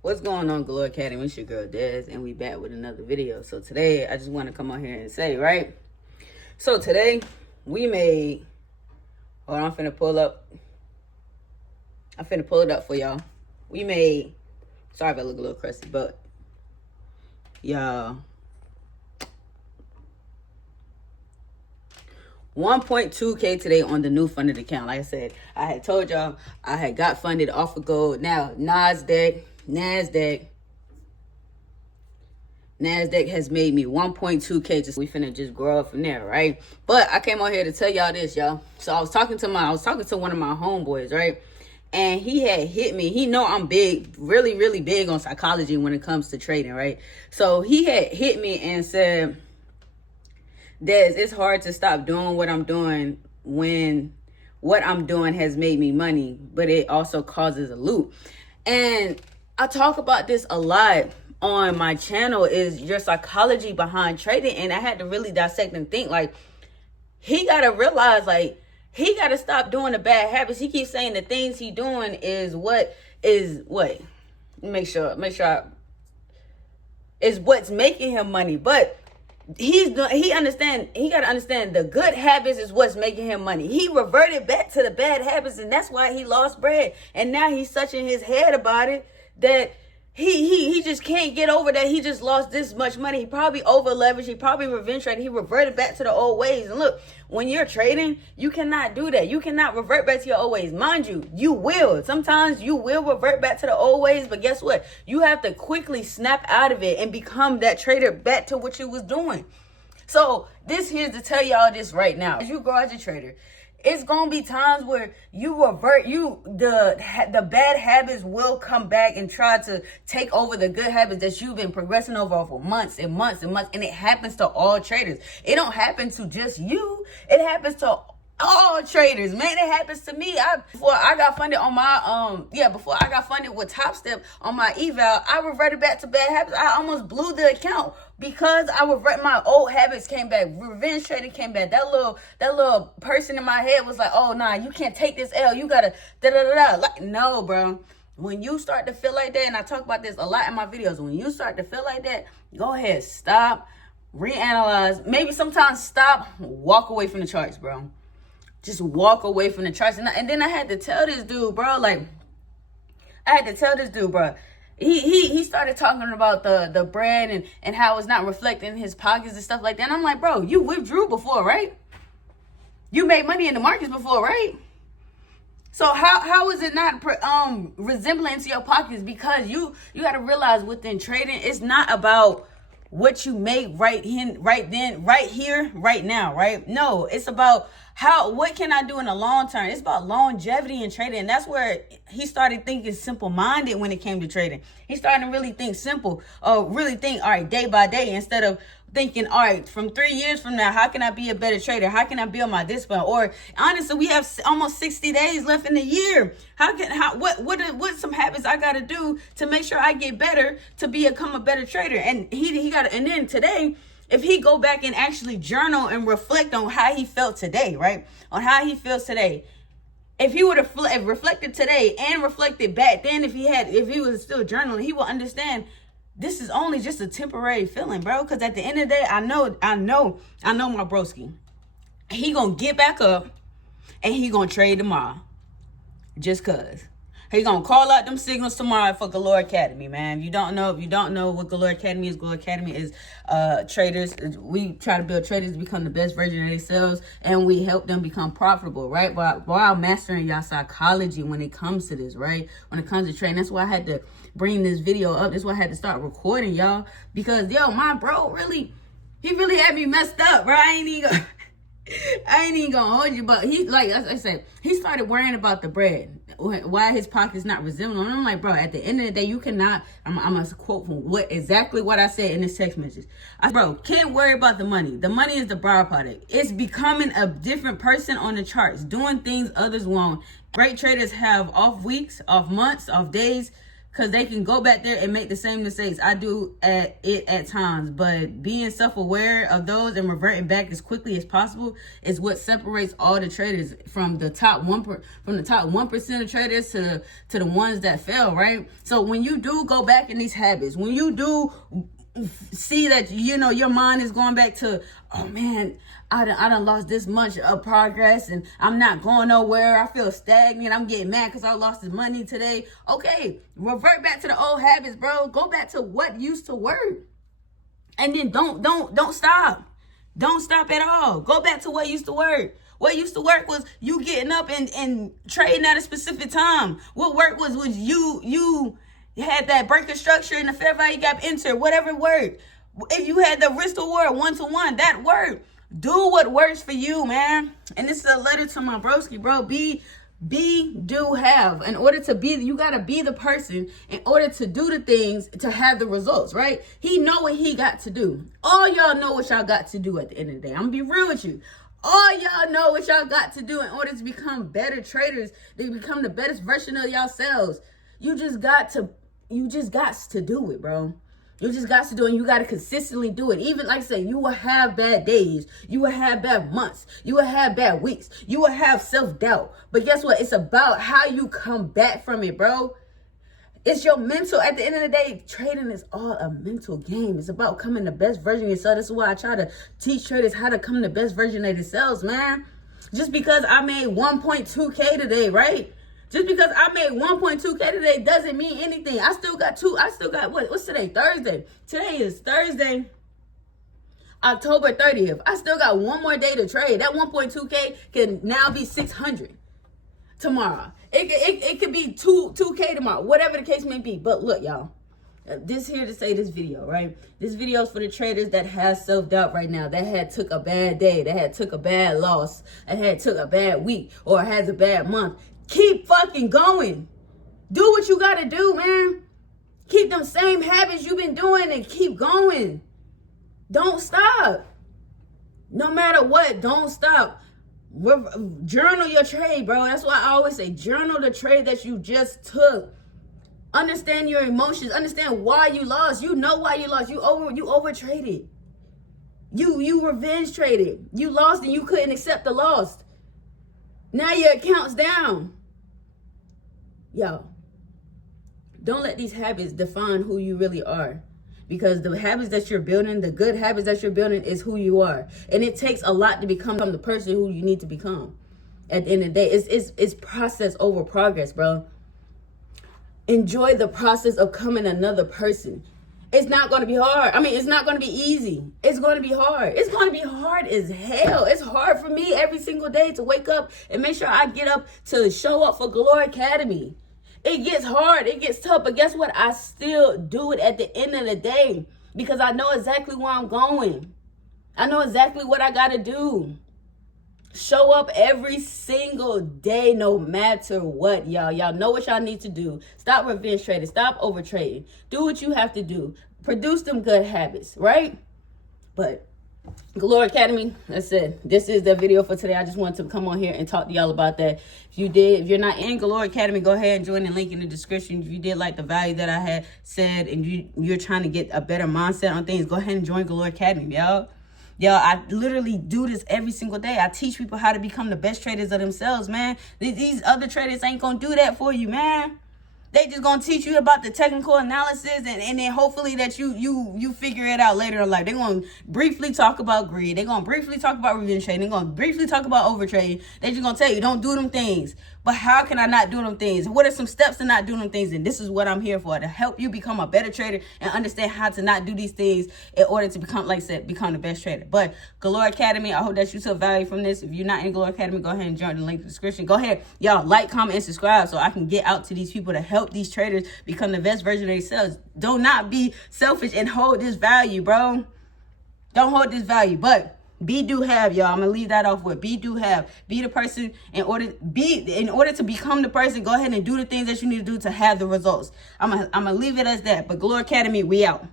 What's going on, Galore Academy? It's your girl Des, and we back with another video. So today, I just want to come on here and say, right? So today, we made. Hold on, I'm finna pull it up for y'all. We made. Sorry if I look a little crusty, but y'all. 1.2K today on the new funded account. Like I said, I had told y'all I had got funded off of gold. Now, Nasdaq has made me 1.2K. We finna just grow up from there, right? But I came on here to tell y'all this, y'all. So I was talking to one of my homeboys, right? And he had hit me. He know I'm big, really big on psychology when it comes to trading, right? So he had hit me and said, Des, it's hard to stop doing what I'm doing when what I'm doing has made me money, but it also causes a loop. And I talk about this a lot on my channel, is your psychology behind trading. And I had to really dissect and think, like, he got to realize, like, he got to stop doing the bad habits. He keeps saying the things he doing is what. Make sure is what's making him money. But he got to understand the good habits is what's making him money. He reverted back to the bad habits, and that's why he lost bread. And now he's such in his head about it that he just can't get over that he just lost this much money. He probably over leveraged. He probably revenge traded. He reverted back to the old ways. And look, when you're trading, you cannot do that. You cannot revert back to your old ways. Mind you, you will. Sometimes you will revert back to the old ways, but guess what? You have to quickly snap out of it and become that trader back to what you was doing. So this here's to tell y'all this right now. As you grow as a trader, it's gonna be times where you revert. The bad habits will come back and try to take over the good habits that you've been progressing over for months and months and months. And it happens to all traders. It don't happen to just you. It happens to all traders, man. It happens to me. Before I got funded with Top Step on my eval, I reverted back to bad habits. I almost blew the account because my old habits came back. Revenge trading came back. That little person in my head was like, "Oh nah, you can't take this L. You gotta da." Like, no, bro. When you start to feel like that, and I talk about this a lot in my videos, when you start to feel like that, go ahead, stop, reanalyze. Maybe sometimes stop, walk away from the charts, bro. Just walk away from the charts. And then I had to tell this dude, bro, He started talking about the bread and how it's not reflecting in his pockets and stuff like that. And I'm like, bro, you withdrew before, right? You made money in the markets before, right? So how is it not resembling to your pockets? Because you got to realize within trading, it's not about what you make right here, right now, right? No, it's about what can I do in the long term? It's about longevity in trading. And that's where he started thinking simple-minded when it came to trading. He started to really think simple, really think, all right, day by day, instead of thinking, all right, from 3 years from now, how can I be a better trader? How can I build my discipline? Or honestly, we have almost 60 days left in the year. What some habits I got to do to make sure I get better to become a better trader? And and then today, if he go back and actually journal and reflect on how he felt today, right? On how he feels today. If he would have reflected today and reflected back then, if he was still journaling, he will understand this is only just a temporary feeling, bro. Because at the end of the day, I know my broski. He gonna get back up and he gonna trade tomorrow. Just cause. He gonna call out them signals tomorrow for Galore Academy, man. If you don't know what Galore Academy is, Galore Academy is traders. We try to build traders to become the best version of themselves, and we help them become profitable, right? While mastering y'all psychology when it comes to this, right? When it comes to trading. That's why I had to bring this video up. That's why I had to start recording, y'all. Because, my bro he really had me messed up, bro. I ain't even gonna hold you, but he, like I said, he started worrying about the bread. Why his pocket's not resembling. And I'm like, bro, at the end of the day, you cannot. I'm gonna quote from exactly what I said in this text message. Bro, can't worry about the money. The money is the byproduct. It's becoming a different person on the charts, doing things others won't. Great traders have off weeks, off months, off days. because they can go back there and make the same mistakes. I do at times, but being self-aware of those and reverting back as quickly as possible is what separates all the traders from the top 1% of traders to the ones that fail, right? So when you do go back in these habits, when you do see that, you know, your mind is going back to, oh man, I done lost this much of progress and I'm not going nowhere. I feel stagnant. I'm getting mad because I lost this money today. Okay, revert back to the old habits, bro. Go back to what used to work. And then don't stop. Don't stop at all. Go back to what used to work. What used to work was you getting up and trading at a specific time. What worked was you had that breaker structure and the fair value gap enter, whatever worked. If you had the risk reward 1-to-1, that worked. Do what works for you, man. And this is a letter to my broski, bro. Be, do, have. In order to be, you got to be the person in order to do the things to have the results, right? He know what he got to do. All y'all know what y'all got to do at the end of the day. I'm going to be real with you. All y'all know what y'all got to do in order to become better traders, to become the best version of yourselves. You just got to do it, bro. You just got to do it, and you got to consistently do it. Even like I said, you will have bad days. You will have bad months. You will have bad weeks. You will have self-doubt. But guess what? It's about how you come back from it, bro. It's your mental. At the end of the day, trading is all a mental game. It's about coming the best version of yourself. That's why I try to teach traders how to come the best version of themselves, man. Just because I made 1.2K today, right? Just because I made 1.2K today doesn't mean anything. I still got what's today? Thursday. Today is Thursday, October 30th. I still got one more day to trade. That 1.2K can now be 600 tomorrow. It could be 2K tomorrow, whatever the case may be. But look, y'all, this here to say this video, right? This video is for the traders that have self-doubt right now, that had took a bad day, that had took a bad loss, that had took a bad week, or has a bad month. Keep fucking going. Do what you gotta do, man. Keep them same habits you've been doing and keep going. Don't stop. No matter what, don't stop. Journal your trade, bro. That's why I always say journal the trade that you just took. Understand your emotions. Understand why you lost. You know why you lost. You over traded. You revenge traded. You lost and you couldn't accept the loss. Now your account's down. Yo, don't let these habits define who you really are. Because the habits that you're building, the good habits that you're building is who you are. And it takes a lot to become the person who you need to become. At the end of the day, it's process over progress, bro. Enjoy the process of becoming another person. It's not going to be hard. I mean, it's not going to be easy. It's going to be hard. It's going to be hard as hell. It's hard for me every single day to wake up and make sure I get up to show up for Glory Academy. It gets hard. It gets tough. But guess what? I still do it at the end of the day because I know exactly where I'm going. I know exactly what I got to do. Show up every single day, no matter what, y'all. Y'all know what y'all need to do. Stop revenge trading. Stop over trading. Do what you have to do. Produce them good habits, right? But Glory Academy, that's it. This is the video for today. I just wanted to come on here and talk to y'all about that. If you're not in Glory Academy, go ahead and join the link in the description. If you did like the value that I had said and you're trying to get a better mindset on things, go ahead and join Glory Academy, y'all. Yo, I literally do this every single day. I teach people how to become the best traders of themselves, man. These other traders ain't gonna do that for you, man. They just gonna teach you about the technical analysis and then hopefully that you figure it out later in life. They're gonna briefly talk about greed. They're gonna briefly talk about revenge trading. They're gonna briefly talk about overtrading. They just gonna tell you, don't do them things. But how can I not do them things? What are some steps to not do them things? And this is what I'm here for, to help you become a better trader and understand how to not do these things in order to become, like I said, become the best trader. But Glory Academy, I hope that you took value from this. If you're not in Glory Academy, go ahead and join the link in the description. Go ahead, y'all, like, comment, and subscribe so I can get out to these people to help these traders become the best version of themselves. Do not be selfish and hold this value, bro. Don't hold this value, but be, do, have, y'all. I'm gonna leave that off with be, do, have. Be the person in order to become the person. Go ahead and do the things that you need to do to have the results. I'm gonna leave it as that. But Glory Academy, we out.